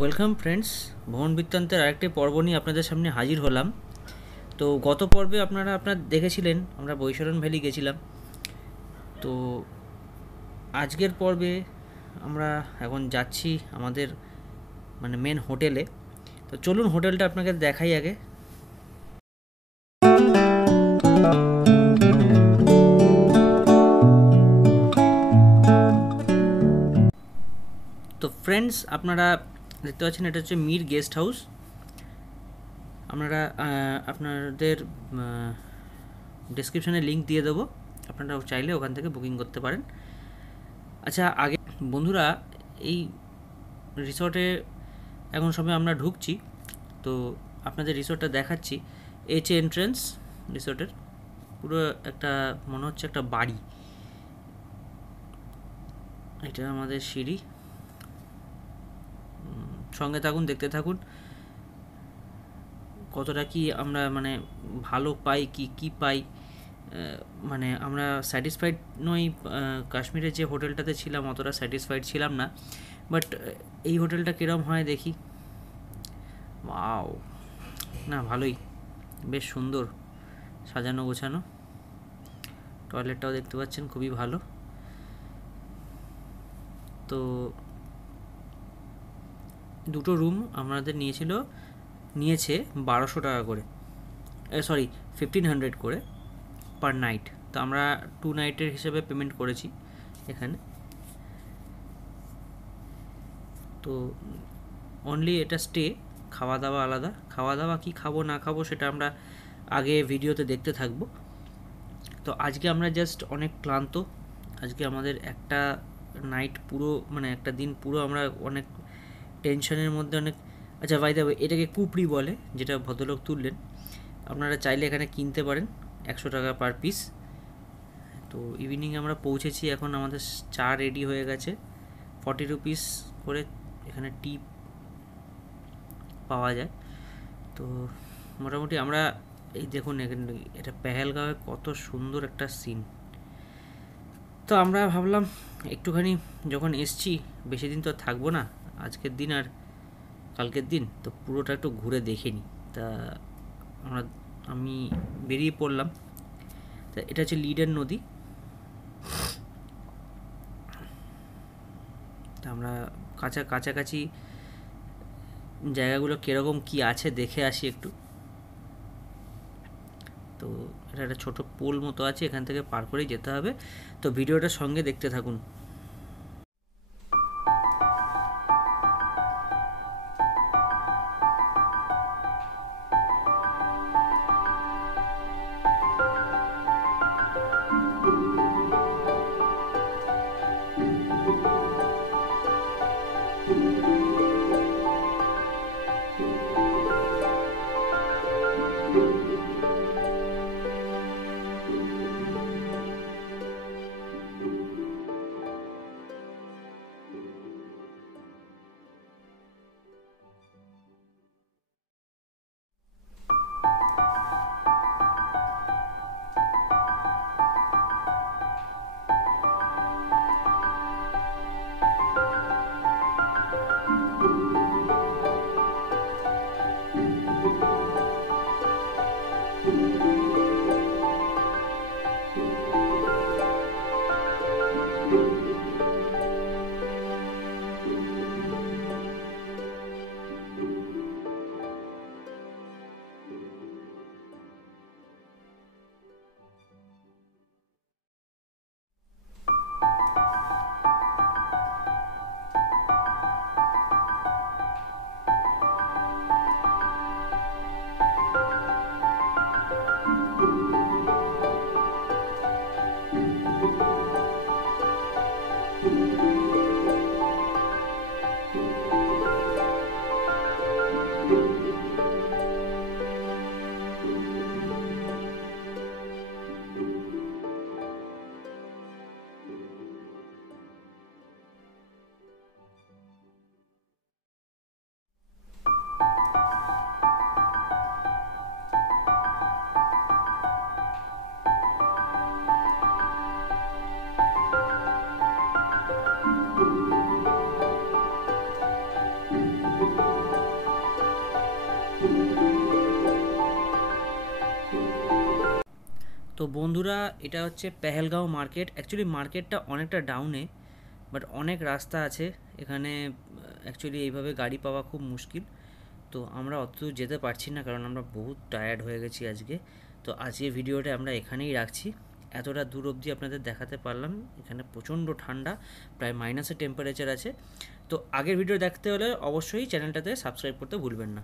Welcome friends, ভ্রমণ বৃত্তান্তের আরেকটি পর্ব নিয়ে আপনাদের সামনে হাজির হলাম। তো গত পর্বে আপনারা দেখেছিলেন আমরা বৈশরণ ভ্যালি গেছিলাম। তো আজকের পর্বে আমরা এখন যাচ্ছি আমাদের মেন হোটেলে। তো চলুন হোটেলটা আপনাকে দেখাই আগে। তো ফ্রেন্ডস, আপনারা দেখতে পাচ্ছেন এটা হচ্ছে মির গেস্ট হাউস। আপনারা আপনাদের ডেসক্রিপশনে লিঙ্ক দিয়ে দেবো, আপনারা চাইলে ওখান থেকে বুকিং করতে পারেন। আচ্ছা, আগে বন্ধুরা, এই রিসর্টে এখন সবাই আমরা ঢুকছি, তো আপনাদের রিসর্টটা দেখাচ্ছি। এইচ এন্ট্রেন্স রিসর্টের, পুরো একটা মনে হচ্ছে একটা বাড়ি। এটা আমাদের সিঁড়ি, সঙ্গে থাকুন, দেখতে থাকুন কতটা কি আমরা ভালো পাই, কি পাই। আমরা স্যাটিসফাইড নই। কাশ্মীরে যে হোটেলটাতে ছিলাম অতটা স্যাটিসফাইড ছিলাম না, বাট এই হোটেলটা কীরকম হয় দেখি। ওয়াও, না ভালোই, বেশ সুন্দর সাজানো গোছানো। টয়লেটটাও দেখতে পাচ্ছেন খুবই ভালো। তো দুটো রুম আমাদের নিয়েছে 1200 টাকা করে, সরি 1500 করে পার নাইট। তো আমরা 2 নাইটের হিসেবে পেমেন্ট করেছি এখানে। তো অনলি এটা স্টে, খাওয়া দাওয়া আলাদা। খাওয়া দাওয়া কি খাবো না খাবো সেটা আমরা আগে ভিডিওতে দেখতে থাকবো। তো আজকে আমরা জাস্ট অনেক ক্লান্ত। আজকে আমাদের একটা নাইট পুরো, একটা দিন পুরো আমরা অনেক টেনশনের মধ্যে অনেক। আচ্ছা, বাই দ্য ওয়ে, এটাকে কুপড়ি বলে, যেটা ভদ্রলোক তুললেন। আপনারা চাইলে এখানে কিনতে পারেন, 100 টাকা পার পিস। তো ইভিনিং আমরা পৌঁছেছি, এখন আমাদের চা রেডি হয়ে গেছে। 40 রুপিস করে এখানে টি পাওয়া যায়। তো মোটামুটি আমরা এই দেখুন, এখানে এটা পেহেলগাঁওয়ে কত সুন্দর একটা সিন। তো আমরা ভাবলাম একটুখানি, যখন এসছি বেশি দিন তো থাকবো না, আজকের দিন আর কালকের দিন, তো পুরোটা একটু ঘুরে দেখে নিই। তা আমি বেরিয়ে পড়লাম। তা এটা হচ্ছে লিডেন নদী। তা আমরা কাছাকাছি জায়গাগুলো কীরকম কি আছে দেখে আসি একটু। তো এটা একটা ছোটো পোল মতো আছে, এখান থেকে পার করেই যেতে হবে। তো ভিডিওটার সঙ্গে দেখতে থাকুন। বন্ধুরা, এটা হচ্ছে পেহেলগাঁও মার্কেট। অ্যাকচুয়ালি মার্কেটটা অনেকটা ডাউনে, বাট অনেক রাস্তা আছে এখানে। অ্যাকচুয়ালি এইভাবে গাড়ি পাওয়া খুব মুশকিল। তো আমরা অত দূর যেতে পারছি না, কারণ আমরা বহুত টায়ার্ড হয়ে গেছি আজকে। তো আজকে ভিডিওটা আমরা এখানেই রাখছি। এতটা দূর অবধি আপনাদের দেখাতে পারলাম। এখানে প্রচণ্ড ঠান্ডা, প্রায় মাইনাসের টেম্পারেচার আছে। তো আগের ভিডিও দেখতে হলে অবশ্যই চ্যানেলটাতে সাবস্ক্রাইব করতে ভুলবেন না।